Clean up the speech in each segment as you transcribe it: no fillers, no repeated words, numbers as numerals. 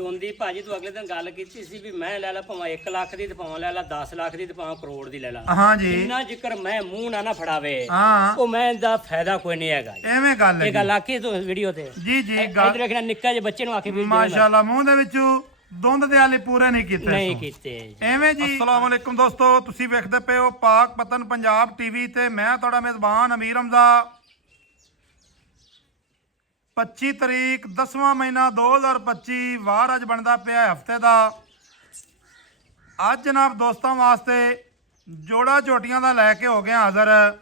ਦੋਂਦੀ ਭਾਜੀ ਤੂੰ ਅਗਲੇ ਦਿਨ ਗੱਲ ਕੀਤੀ ਸੀ ਵੀ ਮੈਂ ਲੈ ਲਾ ਭਾਵੇਂ 1 ਲੱਖ ਦੀ ਤੇ ਭਾਵੇਂ ਲੈ ਲਾ 10 ਲੱਖ ਦੀ ਤੇ ਭਾਵੇਂ ਕਰੋੜ ਦੀ ਲੈ ਲਾ। ਹਾਂ ਜੀ ਜਿੰਨਾ ਜ਼ਿਕਰ ਮੈਂ ਮੂੰਹ ਨਾ ਫੜਾਵੇ ਹਾਂ ਉਹ ਮੈਂ ਦਾ ਫਾਇਦਾ ਕੋਈ ਨਹੀਂ ਹੈਗਾ। ਐਵੇਂ ਗੱਲ ਹੈ ਇਹ ਗੱਲ ਆਖੀ ਤੂੰ ਵੀਡੀਓ ਤੇ ਜੀ ਜੀ ਇਧਰ ਵੇਖਣਾ ਨਿੱਕਾ ਜਿਹਾ ਬੱਚੇ ਨੂੰ ਆਖੀ ਵੀ ਮਾਸ਼ਾਅੱਲਾ ਮੂੰਹ ਦੇ ਵਿੱਚੋਂ ਦੁੰਦ ਦੇ ਆਲੇ ਪੂਰੇ ਨਹੀਂ ਕੀਤੇ ਨਹੀਂ ਸੋ। ਕੀਤੇ। ਐਵੇਂ ਜੀ ਅਸਲਾਮ ਵਾਲੇਕੁਮ ਦੋਸਤੋ, ਤੁਸੀਂ ਵੇਖਦੇ ਪਏ ਹੋ ਪਾਕ ਪਤਨ ਪੰਜਾਬ ਟੀਵੀ ਤੇ ਮੈਂ ਤੁਹਾਡਾ ਮੇਜ਼ਬਾਨ ਅਮੀਰ ਹਮਜ਼ਾ। 25 ਤਰੀਕ 10ਵਾਂ ਮਹੀਨਾ 2025 ਵਾਰ ਅੱਜ ਬਣਦਾ ਪਿਆ ਹਫਤੇ ਦਾ। ਅੱਜ ਜਨਾਬ ਦੋਸਤਾਂ ਵਾਸਤੇ ਜੋੜਾ ਝੋਟੀਆਂ ਦਾ ਲੈ ਕੇ ਹੋ ਗਏ ਹਾਜ਼ਰ।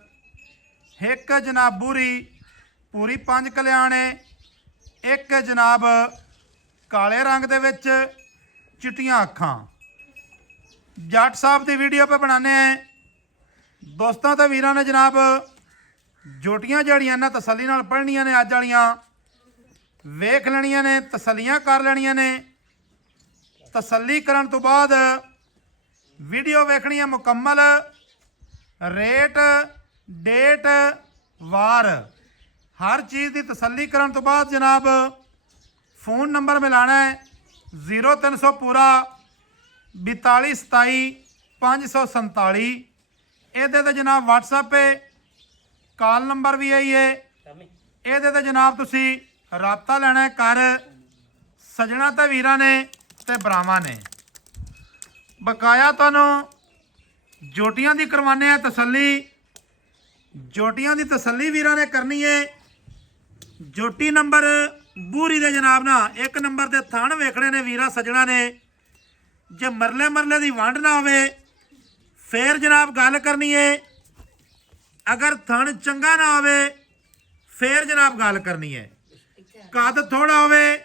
ਇੱਕ ਜਨਾਬ ਪੂਰੀ 5 ਕਲਿਆਣੇ, ਇੱਕ ਜਨਾਬ ਕਾਲੇ ਰੰਗ ਦੇ ਵਿੱਚ ਚਿੱਟੀਆਂ ਅੱਖਾਂ। ਜੱਟ ਸਾਹਿਬ ਦੀ ਵੀਡੀਓ पे बनाने हैं ਦੋਸਤਾਂ ਤੇ ਵੀਰਾਂ ਨੇ ਜਨਾਬ ਜੋਟੀਆਂ ਜਿਹੜੀਆਂ ਨਾ ਤਸੱਲੀ ਨਾਲ ਪੜ੍ਹਨੀਆਂ ਨੇ, ਅੱਜ ਵਾਲੀਆਂ ਵੇਖ ਲੈਣੀਆਂ ਨੇ, ਤਸੱਲੀਆਂ ਕਰ ਲੈਣੀਆਂ ਨੇ। ਤਸੱਲੀ ਕਰਨ ਤੋਂ ਬਾਅਦ ਵੀਡੀਓ ਵੇਖਣੀ ਹੈ ਮੁਕੰਮਲ, ਰੇਟ ਡੇਟ ਵਾਰ ਹਰ ਚੀਜ਼ ਦੀ ਤਸੱਲੀ ਕਰਨ ਤੋਂ ਬਾਅਦ ਜਨਾਬ ਫੋਨ ਨੰਬਰ ਮਿਲਾਣਾ ਹੈ 0300 पूरा 42 27 547। ਇਹਦੇ ਤੇ ਜਨਾਬ WhatsApp पे ਕਾਲ ਨੰਬਰ ਵੀ ਹੈ ਇਹਦੇ ਤੇ ਜਨਾਬ ਤੁਸੀਂ ਰਾਬਤਾ ਲੈਣਾ ਹੈ ਕਰ ਸਜਣਾ ਤੇ ਵੀਰਾਂ ਨੇ ਤੇ ਭਰਾਵਾਂ ਨੇ। ਬਕਾਇਆ ਤੁਹਾਨੂੰ ਜੋਟੀਆਂ ਦੀ ਕਰਵਾਨੇ ਆ ਤਸੱਲੀ। ਜੋਟੀਆਂ ਦੀ ਤਸੱਲੀ ਵੀਰਾਂ ਨੇ ਕਰਨੀ ਹੈ। ਜੋਟੀ ਨੰਬਰ ਬੂਰੀ ਦੇ ਜਨਾਬ ਨਾ 1 ਨੰਬਰ ਤੇ ਥਣ ਵੇਖਣੇ ਨੇ ਵੀਰਾਂ ਸਜਣਾ ਨੇ। ਜੇ ਮਰਲੇ ਦੀ ਵੰਡ ਨਾ ਹੋਵੇ ਫੇਰ ਜਨਾਬ ਗੱਲ ਕਰਨੀ ਹੈ। ਅਗਰ ਥਣ ਚੰਗਾ ਨਾ ਹੋਵੇ ਫੇਰ ਜਨਾਬ ਗੱਲ ਕਰਨੀ ਹੈ। ਕੱਦ ਥੋੜਾ ਹੋਵੇ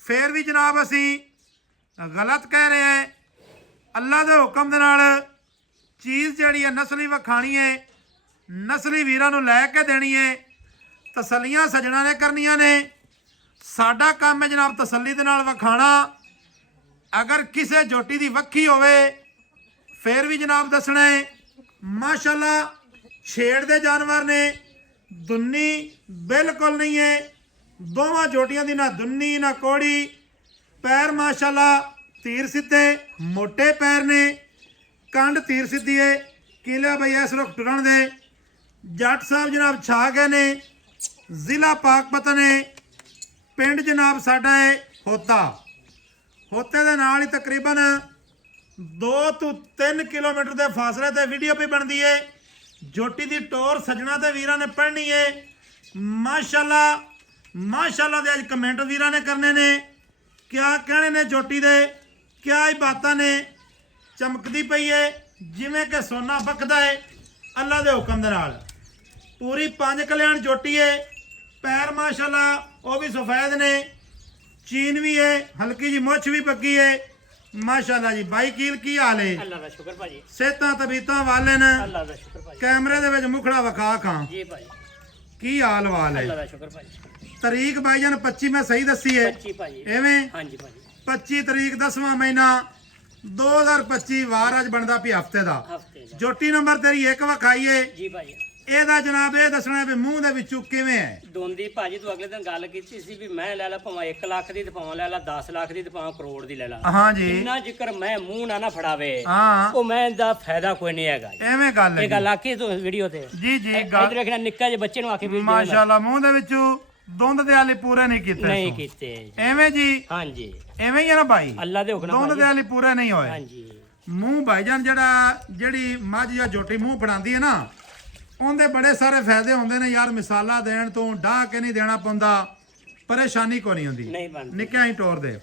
ਫੇਰ ਵੀ ਜਨਾਬ ਅਸੀਂ ਗਲਤ ਕਹਿ ਰਹੇ ਹਾਂ। ਅੱਲਾ ਦੇ ਹੁਕਮ ਦੇ ਨਾਲ ਚੀਜ਼ ਜਿਹੜੀ ਹੈ ਨਸਲੀ ਵਿਖਾਣੀ ਹੈ, ਨਸਲੀ ਵੀਰਾਂ ਨੂੰ ਲੈ ਕੇ ਦੇਣੀ ਹੈ। ਤਸੱਲੀਆਂ ਸਜਣਾ ਨੇ ਕਰਨੀਆਂ ਨੇ। ਸਾਡਾ ਕੰਮ ਹੈ ਜਨਾਬ ਤਸੱਲੀ ਦੇ ਨਾਲ ਵਿਖਾਣਾ। ਅਗਰ ਕਿਸੇ ਜੋਟੀ ਦੀ ਵੱਖੀ ਹੋਵੇ ਫੇਰ ਵੀ ਜਨਾਬ ਦੱਸਣਾ ਹੈ। ਮਾਸ਼ਾਅੱਲਾ ਛੇੜ ਦੇ ਜਾਨਵਰ ਨੇ, ਦੁੰਨੀ ਬਿਲਕੁਲ ਨਹੀਂ ਹੈ। ਦੋਵਾਂ ਜੋਟੀਆਂ ਦੀ ਨਾ ਦੁੰਨੀ ਨਾ ਕੋੜੀ। ਪੈਰ ਮਾਸ਼ਾਅੱਲਾ ਤੀਰ ਸਿੱਧੇ ਮੋਟੇ ਪੈਰ ਨੇ, ਕੰਡ ਤੀਰ ਸਿੱਧੀ ਹੈ। ਕਿਲਾ ਬਈ ਇਸ ਰੁਖ ਟੁਰਨ ਦੇ ਜੱਟ ਸਾਹਿਬ ਜਨਾਬ ਛਾ ਗਏ ਨੇ। ਜ਼ਿਲ੍ਹਾ ਪਾਕਪਤਨ ਹੈ, ਪਿੰਡ ਜਨਾਬ ਸਾਡਾ ਹੈ ਹੋਤੇ ਦੇ ਨਾਲ ਹੀ ਤਕਰੀਬਨ 2 ਤੋਂ 3 ਕਿਲੋਮੀਟਰ ਦੇ ਫਾਸਲੇ ਤੇ ਵੀਡੀਓ ਵੀ ਬਣਦੀ ਹੈ। ਜੋਟੀ ਦੀ ਟੋਰ ਸਜਣਾ ਤੇ ਵੀਰਾਂ ਨੇ ਪੜ੍ਹਨੀ ਹੈ। ਮਾਸ਼ਾਅੱਲਾ ਦੇ ਅੱਜ ਕਮੈਂਟ ਵੀਰਾਂ ਨੇ ਕਰਨੇ ਨੇ। ਕਿਆ ਕਹਿਣੇ ਨੇ ਜੋਟੀ ਦੇ, ਕਿਆ ਹੀ ਬਾਤਾਂ ਨੇ। ਚਮਕਦੀ ਪਈ ਹੈ ਜਿਵੇਂ ਕਿ ਸੋਨਾ ਬਕਦਾ ਹੈ ਅੱਲਾ ਦੇ ਹੁਕਮ ਦੇ ਨਾਲ। ਪੂਰੀ 5 ਕਲਿਆਣ ਜੋਟੀ ਹੈ। ਪੈਰ ਮਾਸ਼ਾਅੱਲਾ ਉਹ ਵੀ ਸਫੈਦ ਨੇ, ਚੀਨ ਵੀ ਹੈ, ਹਲਕੀ ਜੀ ਮੁੱਛ ਵੀ ਪੱਕੀ ਹੈ। ਮਾਸ਼ਾਅੱਲਾ ਜੀ। ਬਾਈ ਕੀਲ ਕੀ ਹਾਲ ਹੈ? ਅੱਲਾ ਦਾ ਸ਼ੁਕਰ ਭਾਜੀ। ਸਿਹਤਾਂ ਤਬੀਤਾਂ ਵਾਲੇ ਨੇ? ਅੱਲਾ ਦਾ ਸ਼ੁਕਰ ਭਾਜੀ। ਕੈਮਰੇ ਦੇ ਵਿੱਚ ਮੁਖੜਾ ਵਿਖਾ ਖਾਂ ਜੀ ਭਾਜੀ। ਕੀ ਹਾਲ ਵਾਲ ਅੱਲਾ ਹੈ? ਦਾ ਸ਼ੁਕਰ ਭਾਜੀ। ਤਰੀਕ ਬਾਈਜਾਨ 25 ਮੈਂ ਸਹੀ ਦੱਸੀ ਹੈ? 25 ਭਾਜੀ। ਐਵੇਂ ਹਾਂਜੀ ਭਾਜੀ। 25 ਤਰੀਕ 10ਵਾਂ ਮਹੀਨਾ 2025 ਵਾਰ ਅੱਜ ਬਣਦਾ ਪਿਆ ਹਫਤੇ ਦਾ। ਹਫਤੇ ਦਾ ਜੋਟੀ ਨੰਬਰ ਤੇਰੀ 1 ਵਿਖਾਈਏ। ਜੀ ਭਾਜੀ। ਇਹਦਾ ਜਨਾਬ ਇਹ ਦੱਸਣਾ ਵੀ ਮੂੰਹ ਦੇ ਵਿੱਚੋਂ ਕਿਵੇਂ ਹੈ। ਦੋਂਦੀ ਭਾਜੀ ਤੂੰ ਅਗਲੇ ਦਿਨ ਗੱਲ ਕੀਤੀ ਸੀ ਵੀ ਮੈਂ ਲੈ ਲਾ ਭਾਵੇਂ 1 ਲੱਖ ਦੀ ਤੇ ਭਾਵੇਂ ਲੈ ਲਾ 10 ਲੱਖ ਦੀ ਤੇ ਭਾਵੇਂ ਕਰੋੜ ਦੀ ਲੈ ਲਾ। ਹਾਂ ਜੀ ਜਿੰਨਾ ਜ਼ਿਕਰ ਮੈਂ ਮੂੰਹ ਨਾ ਫੜਾਵੇ ਹਾਂ ਉਹ ਮੈਂ ਦਾ ਫਾਇਦਾ ਕੋਈ ਨਹੀਂ ਹੈਗਾ। ਐਵੇਂ ਗੱਲ ਹੈ ਇਹ ਗੱਲ ਆਖੀ ਤੂੰ ਵੀਡੀਓ ਤੇ ਜੀ ਜੀ ਇਧਰ ਵੇਖਣਾ ਨਿੱਕਾ ਜਿਹਾ ਬੱਚੇ ਨੂੰ ਆਖੀ ਵੀ ਮਾਸ਼ਾਅੱਲਾ ਮੂੰਹ ਦੇ ਵਿੱਚੋਂ ਦੁੰਦ ਦੇ ਆਲੇ ਪੂਰੇ ਨਹੀਂ ਕੀਤੇ ਨਹੀਂ ਸੋ। ਕੀਤੇ। ਐਵੇਂ ਜੀ ਹਾਂਜੀ ਐਵੇਂ ਹੀ ਆ ਨਾ ਭਾਈ, ਅੱਲਾ ਦੇ ਹੁਕਮ ਦੁੰਦ ਦੇ ਆਲੇ ਪੂਰੇ ਨਹੀਂ ਹੋਏ। ਹਾਂਜੀ ਮੂੰਹ ਭਾਈਜਾਨ ਜਿਹੜੀ ਮੱਝ ਜਾਂ ਜੋਟੀ ਮੂੰਹ ਫੜਾਉਂਦੀ ਹੈ ਨਾ ਉਹਦੇ ਬੜੇ ਸਾਰੇ ਫਾਇਦੇ ਹੁੰਦੇ ਨੇ ਯਾਰ। ਮਿਸਾਲਾ ਦੇਣ ਤੋਂ ਡਾਹ ਕੇ ਨਹੀਂ ਦੇਣਾ ਪੈਂਦਾ, ਪਰੇਸ਼ਾਨੀ ਕੋਈ ਨਹੀਂ ਹੁੰਦੀ। ਨਹੀਂ ਬਣਦੀ। ਨਿੱਕਿਆਂ ਹੀ ਟੋਰ ਦੇ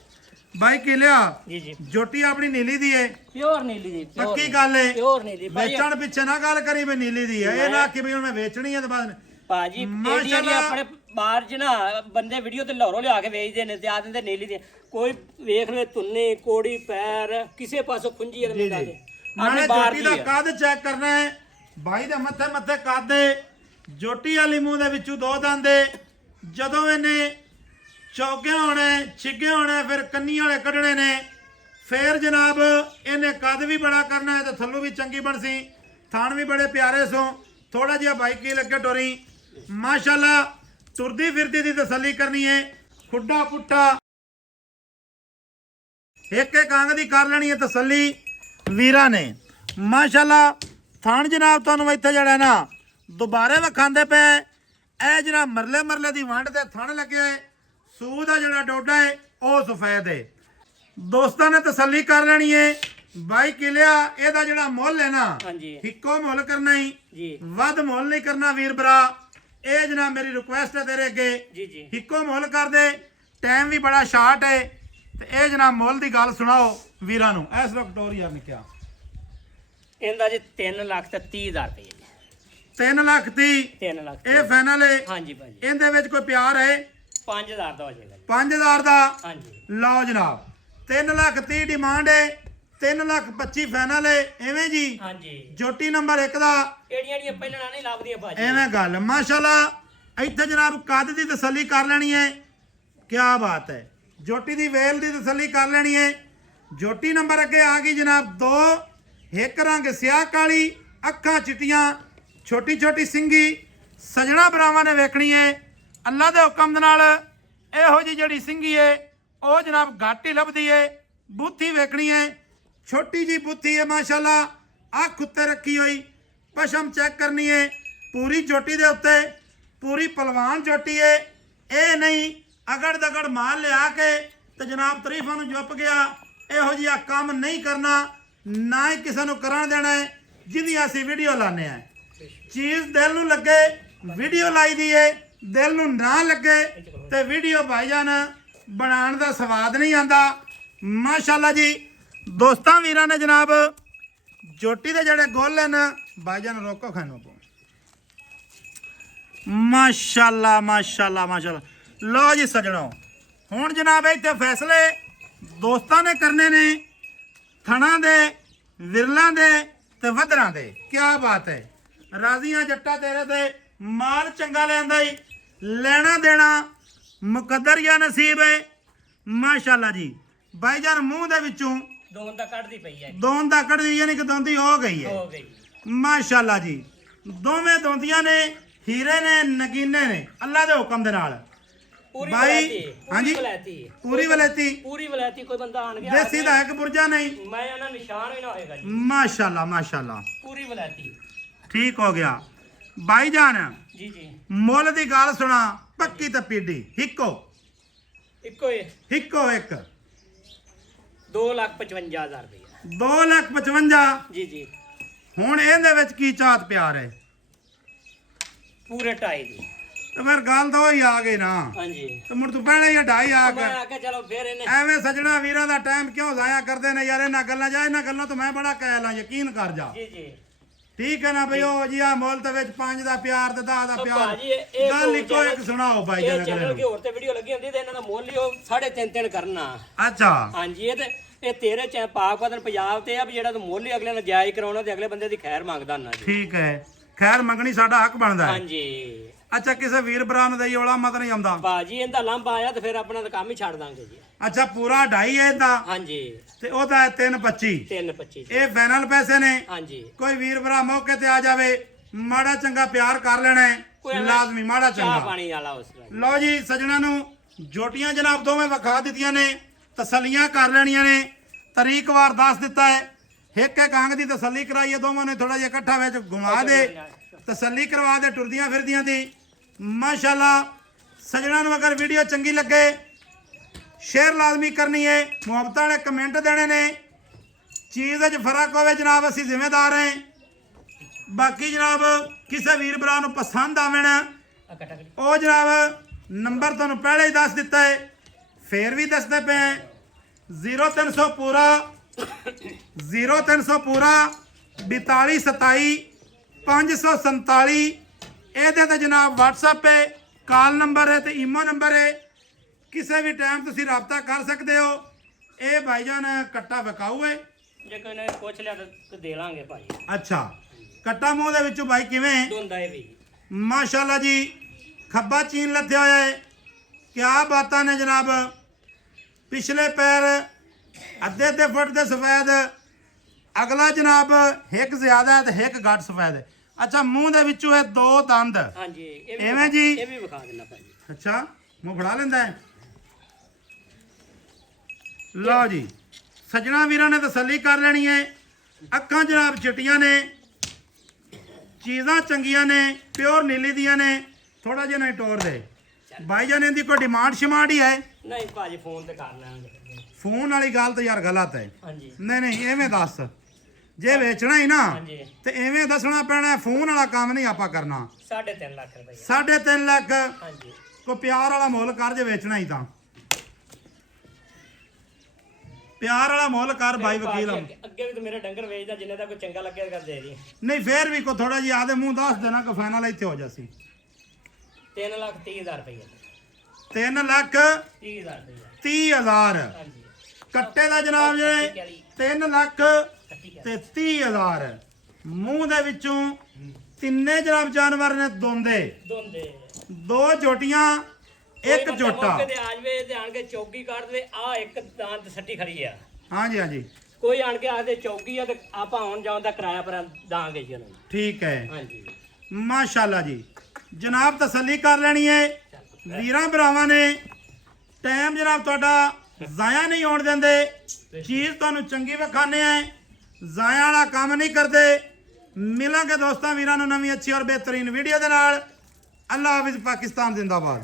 ਬਾਈ ਕੀ ਲਿਆ ਜੀ ਜੀ। ਜੋਟੀ ਆਪਣੀ ਨੀਲੀ ਦੀ ਏ? ਪਿਓਰ ਨੀਲੀ ਦੀ। ਪੱਕੀ ਗੱਲ ਏ? ਪਿਓਰ ਨੀਲੀ ਭਾਜੀ। ਵੇਚਣ ਪਿੱਛੇ ਨਾ ਗੱਲ ਕਰੀ ਵੀ ਨੀਲੀ ਦੀ ਹੈ। ਇਹ ਨਾ ਕਿ ਵੀ ਹੁਣ ਮੈਂ ਵੇਚਣੀ ਹੈ ਤੇ ਬਾਅਦ ਭਾਜੀ ਜਿਹੜੀ ਆਪਣੇ ਬਾਹਰ ਚ ਨਾ ਬੰਦੇ ਵੀਡੀਓ ਤੇ ਲਾਹੌਰੋਂ ਲਿਆ ਕੇ ਵੇਚਦੇ ਨੇ ਤੇ ਆ ਦਿੰਦੇ ਨੀਲੀ ਦੇ। ਕੋਈ ਵੇਖ ਲਵੇ ਤੁੰਨੇ ਕੋੜੀ ਪੈਰ ਕਿਸੇ ਪਾਸੋਂ ਖੁੰਝੀ ਅਗਲੇ ਦਾ ਦੇ। ਨਾਲੇ ਜੋਟੀ ਦਾ ਕੱਦ ਚੈੱਕ ਕਰਨਾ ਹੈ। ਬਾਈ ਦੇ ਮੱਥੇ ਕੱਦ ਜੋਟੀ ਵਾਲੀ ਮੂੰਹ ਦੇ ਵਿੱਚੋਂ 2 ਦੰਦ। ਜਦੋਂ ਇਹਨੇ ਚੌਕੇ ਹੋਣੇ ਛਿੱਗੇ ਹੋਣੇ ਫਿਰ ਕੰਨੀ ਵਾਲੇ ਕੱਢਣੇ ਨੇ। ਫੇਰ ਜਨਾਬ ਇਹਨੇ ਕੱਦ ਵੀ ਬੜਾ ਕਰਨਾ ਹੈ ਤੇ ਥੱਲੋਂ ਵੀ ਚੰਗੀ ਬਣਸੀ। ਥਾਣ ਵੀ ਬੜੇ ਪਿਆਰੇ ਸੋ। ਥੋੜਾ ਜਿਹਾ ਬਾਈ ਕੀ ਲੱਗੇ ਟੋਰੀ। ਮਾਸ਼ਾਅੱਲਾ ਤੁਰਦੀ ਫਿਰਦੀ ਦੀ ਤਸੱਲੀ ਕਰਨੀ ਹੈ। ਖੁੱਡਾ ਪੁੱਠਾ ਇੱਕ ਇੱਕ ਅੰਗ ਦੀ ਕਰ ਲੈਣੀ ਹੈ ਤਸੱਲੀ ਵੀਰਾਂ ਨੇ। ਮਾਸ਼ਾਅੱਲਾ ਥਣ ਜਨਾਬ ਤੁਹਾਨੂੰ ਇੱਥੇ ਜਿਹੜਾ ਨਾ ਦੁਬਾਰੇ ਵਿਖਾਉਂਦੇ ਪਏ, ਇਹ ਜਿਹੜਾ ਮਰਲੇ ਦੀ ਵੰਡ ਤੇ ਥਣ ਲੱਗੇ, ਸੂਹ ਦਾ ਜਿਹੜਾ ਡੋਡਾ ਹੈ ਉਹ ਸਫੈਦ ਹੈ। ਦੋਸਤਾਂ ਨੇ ਤਸੱਲੀ ਕਰ ਲੈਣੀ ਹੈ। ਬਾਈ ਕਿਲਿਆ ਇਹਦਾ ਜਿਹੜਾ ਮੁੱਲ ਹੈ ਨਾ ਹਾਂਜੀ ਇੱਕੋ ਮੁੱਲ ਕਰਨਾ ਹੀ ਜੀ ਵੱਧ ਮੁੱਲ ਨਹੀਂ ਕਰਨਾ ਵੀਰ ਭਰਾ। ਇਹ ਜਨਾਬ ਮੇਰੀ ਰਿਕੁਐਸਟ ਹੈ ਤੇਰੇ ਅੱਗੇ, ਜੀ ਜੀ ਇੱਕੋ ਮੁੱਲ ਕਰ ਦੇ। ਟਾਈਮ ਵੀ ਬੜਾ ਸ਼ਾਰਟ ਹੈ ਤੇ ਇਹ ਜਨਾਬ ਮੁੱਲ ਦੀ ਗੱਲ ਸੁਣਾਓ ਵੀਰਾਂ ਨੂੰ। ਇਸ ਵਕਤ ਟੋਰੀਆ ਨੇ ਕਿਹਾ ਇਹਦਾ ਜੀ 3,30,000 ਰੁਪਏ ਜੀ। 3,30,000 3 ਲੱਖ ਇਹ ਫਾਈਨਲ ਹੈ। ਹਾਂਜੀ ਭਾਜੀ ਇਹਦੇ ਵਿੱਚ ਕੋਈ ਪਿਆਰ ਹੈ? 5,000 ਦਾ ਹੋ ਜਾਏਗਾ ਜੀ। 5,000 ਦਾ ਹਾਂਜੀ ਲਓ ਜਨਾਬ। 3,30,000 ਡਿਮਾਂਡ ਹੈ, 3,25,000 ਫਾਈਨਲ ਹੈ। ਐਵੇਂ ਜੀ ਹਾਂਜੀ ਜੋਟੀ ਨੰਬਰ 1 ਦਾ ਇਹੜੀਆਂ ਪਹਿਲਾਂ ਨਹੀਂ ਲੱਭਦੀਆਂ ਭਾਜੀ। ਐਵੇਂ ਗੱਲ ਮਾਸ਼ਾਅੱਲਾ। ਇੱਥੇ ਜਨਾਬ ਕੱਦ ਦੀ ਤਸੱਲੀ ਕਰ ਲੈਣੀ ਹੈ। ਕੀ ਬਾਤ ਹੈ। ਜੋਟੀ ਦੀ ਵੇਲ ਦੀ ਤਸੱਲੀ ਕਰ ਲੈਣੀ ਹੈ। ਜੋਟੀ ਨੰਬਰ ਅੱਗੇ ਆ ਗਈ ਜਨਾਬ 2। ਇੱਕ ਰੰਗ ਸਿਆਹ ਕਾਲੀ, ਅੱਖਾਂ ਚਿੱਟੀਆਂ, ਛੋਟੀ ਛੋਟੀ ਸਿੰਗੀ। ਸਜਣਾ ਭਰਾਵਾਂ ਨੇ ਵੇਖਣੀ ਹੈ ਅੱਲਾ ਦੇ ਹੁਕਮ ਦੇ ਨਾਲ। ਇਹੋ ਜੀ ਜਿਹੜੀ ਸਿੰਗੀ ਹੈ ਉਹ ਜਨਾਬ ਘੱਟ ਹੀ ਲੱਭਦੀ ਹੈ। ਬੂਥੀ ਵੇਖਣੀ ਹੈ, ਛੋਟੀ ਜੀ ਬੂਥੀ ਹੈ ਮਾਸ਼ਾਅੱਲਾ। ਅੱਖ ਉੱਤੇ ਰੱਖੀ ਹੋਈ, ਪਸ਼ਮ ਚੈੱਕ ਕਰਨੀ ਹੈ ਪੂਰੀ ਜੋਟੀ ਦੇ ਉੱਤੇ। ਪੂਰੀ ਪਹਿਲਵਾਨ ਜੋਟੀ ਹੈ। ਇਹ ਨਹੀਂ ਅਗੜ ਦਗੜ ਮਾਲ ਲਿਆ ਕੇ ਤੇ ਜਨਾਬ ਤਰੀਫਾਂ ਨੂੰ ਜੁੱਪ ਗਿਆ। ਇਹੋ ਜਿਹਾ ਕੰਮ ਨਹੀਂ ਕਰਨਾ, ਨਾ ਹੀ ਕਿਸੇ ਨੂੰ ਕਰਨ ਦੇਣਾ ਹੈ। ਜਿਹਦੀ ਅਸੀਂ ਵੀਡੀਓ ਲਾਣੇ ਆ, ਚੀਜ਼ ਦਿਲ ਨੂੰ ਲੱਗੇ ਵੀਡੀਓ ਲਾਈ ਦੀ ਹੈ, ਦਿਲ ਨੂੰ ਨਾ ਲੱਗੇ ਤੇ ਵੀਡੀਓ ਭਾਈਜਾਨ ਬਣਾਉਣ ਦਾ ਸਵਾਦ ਨਹੀਂ ਆਂਦਾ। ਮਾਸ਼ਾਅੱਲਾ ਜੀ ਦੋਸਤਾਂ ਵੀਰਾਂ ਨੇ ਜਨਾਬ ਜੋਟੀ ਦੇ ਜਿਹੜੇ ਗੋਲ ਹਨ ਭਾਈਜਾਨ ਰੋਕੋ ਖਾਣੋਂ ਪੋ। ਮਾਸ਼ਾਅੱਲਾ ਮਾਸ਼ਾਅੱਲਾ ਮਾਸ਼ਾਅੱਲਾ। ਲਓ ਜੀ ਸਜਣੋ, ਹੁਣ ਜਨਾਬ ਇੱਥੇ ਫੈਸਲੇ ਦੋਸਤਾਂ ਨੇ ਕਰਨੇ ਨੇ ਥਣਾ ਦੇ, ਵਿਰਲਾਂ ਦੇ ਤੇ ਵਧਰਾਂ ਦੇ। ਕੀ ਬਾਤ ਹੈ। ਰਾਜ਼ੀਆਂ ਜੱਟਾ ਤੇਰੇ ਤੇ, ਮਾਲ ਚੰਗਾ ਲਿਆਂਦਾ ਹੀ, ਲੈਣਾ ਦੇਣਾ ਮੁਕੱਦਰ ਜਾਂ ਨਸੀਬ ਹੈ। ਮਾਸ਼ਾਅੱਲਾ ਜੀ ਭਾਈਜਾਨ ਮੂੰਹ ਦੇ ਵਿੱਚੋਂ ਦੋਨ ਦਾ ਕੱਢਦੀ ਪਈ ਹੈ। ਦੋਨ ਦਾ ਕੱਢਦੀ ਯਾਨੀ ਕਿ ਦੋਂਦੀ ਹੋ ਗਈ ਹੈ। ਹੋ ਗਈ ਮਾਸ਼ਾਅੱਲਾ ਜੀ ਦੋਵੇਂ ਦੋਂਦੀਆਂ ਨੇ, ਹੀਰੇ ਨੇ, ਨਗੀਨੇ ਨੇ ਅੱਲਾ ਦੇ ਹੁਕਮ ਦੇ ਨਾਲ। ਪੂਰੀ ਬਾਈ ਹਾਂਜੀ ਹਾਂਜੀ ਪੂਰੀ ਵਲੈਤੀ ਪੂਰੀ ਵਲੈਤੀ। ਕੋਈ ਬੰਦਾ ਆਣ ਗਿਆ ਦੇਸੀ ਦਾ ਇੱਕ ਬੁਰਜਾ ਨਹੀਂ। ਮੈਂ ਇਹਨਾਂ ਨਿਸ਼ਾਨ ਵੀ ਨਾ ਹੋਏਗਾ ਜੀ। ਮਾਸ਼ਾਅੱਲਾ ਮਾਸ਼ਾਅੱਲਾ ਪੂਰੀ ਵਲੈਤੀ ਠੀਕ ਹੋ ਗਿਆ। ਭਾਈਜਾਨ ਜੀ ਜੀ ਮੁੱਲ ਦੀ ਗੱਲ ਸੁਣਾ, ਪੱਕੀ ਤੇ ਪੀਡੀ ਇੱਕੋ ਇੱਕੋ ਹੀ ਇੱਕੋ ਇੱਕ 2,55,000 ਰੁਪਏ। 2,55,000। ਜੀ ਜੀ ਹੁਣ ਇਹਦੇ ਵਿੱਚ ਕੀ ਚਾਹਤ ਪਿਆਰ ਹੈ? ਪੂਰੇ 2.5 ਦੀ। ਤੇ ਫਿਰ ਗੱਲ ਤਾਂ ਉਹੀ ਆ ਗਈ ਨਾ। ਹਾਂਜੀ ਤੇ ਮੁੜ ਤੂੰ ਪਹਿਲੇ ਹੀ 2.5 ਆ ਮੈਂ ਕੇ ਆ ਕੇ ਚਲੋ ਫੇਰ ਇਹਨੇ ਐਵੇਂ ਸਜਣਾ ਵੀਰਾਂ ਦਾ ਟਾਈਮ ਕਿਉਂ ਜ਼ਾਇਆ ਕਰਦੇ ਨੇ ਯਾਰ। ਇਹਨਾਂ ਗੱਲਾਂ ਇਹਨਾਂ ਗੱਲਾਂ ਤੋਂ ਮੈਂ ਬੜਾ ਕਹਿ ਲਾਂ, ਯਕੀਨ ਕਰ ਜਾ। ਜੀ ਜੀ ਠੀਕ ਹੈ ਨਾ ਬਈ। ਉਹ ਜੀ ਆ ਮੁੱਲ ਤੇ ਵਿੱਚ 5 ਦਾ ਪਿਆਰ ਤੇ 10 ਦਾ ਉਹ ਪਿਆਰ। ਭਾਜੀ ਇਹ ਗੱਲ ਇੱਕੋ ਇੱਕ ਸੁਣਾਓ ਭਾਈ ਇਹ ਜਨ ਚੈਨਲ ਕੀ ਹੋਰ ਤੇ ਵੀਡੀਓ ਲੱਗੀ ਹੁੰਦੀ ਤੇ ਇਹਨਾਂ ਦਾ ਮੁੱਲ ਹੀ ਉਹ 3.5 ਕਰਨਾ। ਅੱਛਾ ਹਾਂਜੀ ਇਹ ਤੇ ਇਹ ਤੇਰੇ ਚ ਪਾਕ ਪਤਨ ਪੰਜਾਬ ਤੇ ਆ ਵੀ ਜਿਹੜਾ ਤੂੰ ਮੁੱਲ ਹੀ ਅਗਲੇ ਨਾਲ ਜਾਇਜ਼ ਕਰਾਉਣਾ ਤੇ ਅਗਲੇ ਬੰਦੇ ਦੀ ਖੈਰ ਮੰਗਦਾ ਨਾ ਜੀ। ਠੀਕ ਹੈ, ਖੈਰ ਮੰਗਣੀ ਸਾਡਾ ਹੱਕ ਬਣਦਾ ਹੈ। ਹਾਂਜੀ ਅੱਛਾ ਕਿਸੇ ਵੀਰ ਭਰਾ ਨੂੰ ਦਈ ਔਲਾ ਮਤ ਨਹੀਂ ਆਉਂਦਾ। ਬਾਜੀ ਇਹਦਾ ਲੰਬਾ ਆਇਆ ਤੇ ਫਿਰ ਆਪਣਾ ਤਾਂ ਕੰਮ ਹੀ ਛੱਡ ਦਾਂਗੇ ਜੀ। ਅੱਛਾ ਪੂਰਾ 2.5 ਹੈ ਇਹਦਾ ਹਾਂਜੀ ਤੇ ਉਹਦਾ 3.25। 3.25 ਇਹ ਫਾਈਨਲ ਪੈਸੇ ਨੇ। ਹਾਂਜੀ ਕੋਈ ਵੀਰ ਭਰਾ ਮੌਕੇ ਤੇ ਆ ਜਾਵੇ, ਮਾੜਾ ਚੰਗਾ ਪਿਆਰ ਕਰ ਲੈਣਾ ਹੈ ਲਾਜ਼ਮੀ, ਮਾੜਾ ਚਾਹ ਚੰਗਾ। ਪਾਣੀ ਵਾਲਾ ਉਸ ਤਰ੍ਹਾਂ। ਲਓ ਜੀ ਸਜਣਾ ਨੂੰ ਜੋਟੀਆਂ ਜਨਾਬ ਦੋਵੇਂ ਵਿਖਾ ਦਿੱਤੀਆਂ ਨੇ, ਤਸੱਲੀਆਂ ਕਰ ਲੈਣੀਆਂ ਨੇ। ਤਰੀਕਵਾਰ ਦੱਸ ਦਿੱਤਾ ਹੈ। ਇੱਕ ਇੱਕ ਅੰਗ ਦੀ ਤਸੱਲੀ ਕਰਾਈਏ, ਦੋਵਾਂ ਨੇ ਥੋੜਾ ਜਿਹਾ ਇਕੱਠਾ ਵਿੱਚ ਘੁਮਾ ਦੇ, ਤਸੱਲੀ ਕਰਵਾ ਦੇ ਟੁਰਦੀਆਂ ਫਿਰਦੀਆਂ ਦੀ। ਮਾਸ਼ਾਅੱਲਾ ਸਜਣਾ ਨੂੰ ਅਗਰ ਵੀਡੀਓ ਚੰਗੀ ਲੱਗੇ ਸ਼ੇਅਰ ਲਾਜ਼ਮੀ ਕਰਨੀ ਹੈ, ਮੁਹੱਬਤਾਂ ਵਾਲੇ ਕਮੈਂਟ ਦੇਣੇ ਨੇ। ਚੀਜ਼ ਵਿੱਚ ਫਰਕ ਹੋਵੇ ਜਨਾਬ ਅਸੀਂ ਜ਼ਿੰਮੇਦਾਰ ਹਾਂ। ਬਾਕੀ ਜਨਾਬ ਕਿਸੇ ਵੀਰ ਭਰਾ ਨੂੰ ਪਸੰਦ ਆਵੇ ਨਾ ਉਹ ਜਨਾਬ ਨੰਬਰ ਤੁਹਾਨੂੰ ਪਹਿਲੇ ਹੀ ਦੱਸ ਦਿੱਤਾ ਹੈ, ਫੇਰ ਵੀ ਦੱਸਦੇ ਪਏ 0300 ਪੂਰਾ 0300 ਪੂਰਾ 4227 547। ਇਹਦੇ ਤੇ ਜਨਾਬ WhatsApp ਹੈ, ਕਾਲ ਨੰਬਰ ਹੈ ਤੇ ਈਮੋ ਨੰਬਰ ਹੈ। ਕਿਸੇ ਵੀ ਟਾਈਮ ਤੁਸੀਂ ਰਾਬਤਾ ਕਰ ਸਕਦੇ ਹੋ। ਇਹ ਭਾਈਜਾਨ ਕੱਟਾ ਵਿਕਾਊ ਹੈ, ਜੇ ਕੋਈ ਨੇ ਪੁੱਛ ਲਿਆ ਤਾਂ ਦੇ ਲਾਂਗੇ ਭਾਈ। ਅੱਛਾ ਕੱਟਾ ਮੂੰਹ ਦੇ ਵਿੱਚੋਂ ਭਾਈ ਕਿਵੇਂ ਦੋਂਦਾ ਇਹ ਵੀ ਮਾਸ਼ਾਅੱਲਾ ਜੀ ਖੱਬਾ ਚੀਨ ਲੱਥਿਆ ਹੋਇਆ ਹੈ। ਕਿਆ ਬਾਤਾਂ ਨੇ ਜਨਾਬ। ਪਿਛਲੇ ਪੈਰ ਅੱਧੇ ਫੁੱਟ ਦੇ ਸਫੈਦ, ਅਗਲਾ ਜਨਾਬ ਇੱਕ ਜ਼ਿਆਦਾ ਹੈ ਤੇ ਇੱਕ ਘੱਟ ਸਫੈਦ ਹੈ। ਅੱਛਾ ਮੂੰਹ ਦੇ ਵਿੱਚੋਂ ਇਹ 2 ਦੰਦ। ਹਾਂਜੀ ਐਵੇਂ ਜੀ ਇਹ ਵੀ ਵਿਖਾ ਦੇਣਾ ਭਾਜੀ। ਅੱਛਾ ਮੂੰਹ ਫੜਾ ਲੈਂਦਾ ਹੈ। ਲਓ ਜੀ ਸੱਜਣਾ ਵੀਰਾਂ ਨੇ ਤਸੱਲੀ ਕਰ ਲੈਣੀ ਹੈ। ਅੱਖਾਂ ਜਨਾਬ ਚਿੱਟੀਆਂ ਨੇ, ਚੀਜ਼ਾਂ ਚੰਗੀਆਂ ਨੇ, ਪਿਓਰ ਨੀਲੀ ਦੀਆਂ ਨੇ। ਥੋੜਾ ਜਿਹਾ ਨਹੀਂ ਟੋਰ ਦੇ ਬਾਈ ਜਾਨ, ਇਹਦੀ ਕੋਈ ਡਿਮਾਂਡ ਸ਼ਿਮਾਂਡ ਹੀ ਹੈ? ਨਹੀਂ ਭਾਜੀ ਫੋਨ ਤੇ ਕਰ ਲਾਂਗੇ। ਫੋਨ ਵਾਲੀ ਗੱਲ ਤਾਂ ਯਾਰ ਗਲਤ ਹੈ। ਹਾਂਜੀ ਨਹੀਂ ਨਹੀਂ ਐਵੇਂ ਦੱਸ, ਜੇ ਵੇਚਣਾ ਹੀ ਨਾ ਹਾਂਜੀ ਤੇ ਐਵੇਂ ਦੱਸਣਾ ਪੈਣਾ। ਫੋਨ ਵਾਲਾ ਕੰਮ ਨਹੀਂ ਆਪਾਂ ਕਰਨਾ। 3.5 ਲੱਖ ਰੁਪਏ। 3.5 ਲੱਖ ਹਾਂਜੀ ਕੋਈ ਪਿਆਰ ਵਾਲਾ ਮੁੱਲ ਕਰ, ਜੇ ਵੇਚਣਾ ਹੀ ਤਾਂ ਪਿਆਰ ਵਾਲਾ ਮੁੱਲ ਕਰ ਬਾਈ ਵਕੀਲ। ਅੱਗੇ ਵੀ ਤਾਂ ਮੇਰੇ ਡੰਗਰ ਵੇਚਦਾ, ਜਿੰਨੇ ਦਾ ਕੋਈ ਚੰਗਾ ਲੱਗਿਆ ਕਰ ਦੇ ਦੀ। ਨਹੀਂ ਫੇਰ ਵੀ ਕੋ ਥੋੜਾ ਜਿਹਾ ਆਦੇ ਮੂੰਹ ਦੱਸ ਦੇਣਾ ਕਿ ਫਾਈਨਲ ਇੱਥੇ ਹੋ ਜਾਸੀ। 3,30,000 ਰੁਪਏ। 3 ਲੱਖ 30,000 ਰੁਪਏ। 30,000 ਹਾਂਜੀ ਕੱਟੇ ਦਾ ਜਨਾਬ ਜੀ। 3 ਲੱਖ ਤੇ 30,000 ਮੂੰਹ ਦੇ ਵਿੱਚੋਂ ਤਿੰਨੇ ਜਨਾਬ ਜਾਨਵਰ ਨੇ ਦੋਂਦੇ, ਦੋਂਦੇ 2 ਝੋਟੀਆਂ 1 ਝੋਟਾ। ਮੌਕੇ ਤੇ ਆ ਜਵੇ ਤੇ ਆਣ ਕੇ ਚੌਕੀ ਕੱਢ ਦੇ। ਆ ਇੱਕ ਦਾਨ ਤੇ ਸੱਟੀ ਖੜੀ ਆ। ਹਾਂਜੀ ਹਾਂਜੀ ਕੋਈ ਆਣ ਕੇ ਆਖਦੇ ਚੌਕੀ ਆ ਤੇ ਆਪਾਂ ਆਉਣ ਜਾਣ ਦਾ ਕਿਰਾਇਆ ਪਰ ਦਾਂਗੇ ਜੀ ਉਹਨਾਂ ਨੂੰ। ਠੀਕ ਹੈ, ਹਾਂਜੀ ਮਾਸ਼ਾਅੱਲਾ ਜੀ। ਜਨਾਬ ਤਸੱਲੀ ਕਰ ਲੈਣੀ ਹੈ ਵੀਰਾਂ ਭਰਾਵਾਂ ਨੇ। ਟਾਈਮ ਜਨਾਬ ਤੁਹਾਡਾ ਜ਼ਾਇਆ ਨਹੀਂ ਹੋਣ ਦਿੰਦੇ। ਚੀਜ਼ ਤੁਹਾਨੂੰ ਚੰਗੀ ਵਿਖਾਣੇ ਆ, ਜ਼ਾਇਆ ਵਾਲਾ ਕੰਮ ਨਹੀਂ ਕਰਦੇ। ਮਿਲਾਂਗੇ ਦੋਸਤਾਂ ਵੀਰਾਂ ਨੂੰ ਨਵੀਂ ਅੱਛੀ ਔਰ ਬਿਹਤਰੀਨ ਵੀਡੀਓ ਦੇ ਨਾਲ। ਅੱਲਾਹ ਹਾਫਿਜ਼। ਪਾਕਿਸਤਾਨ ਜ਼ਿੰਦਾਬਾਦ।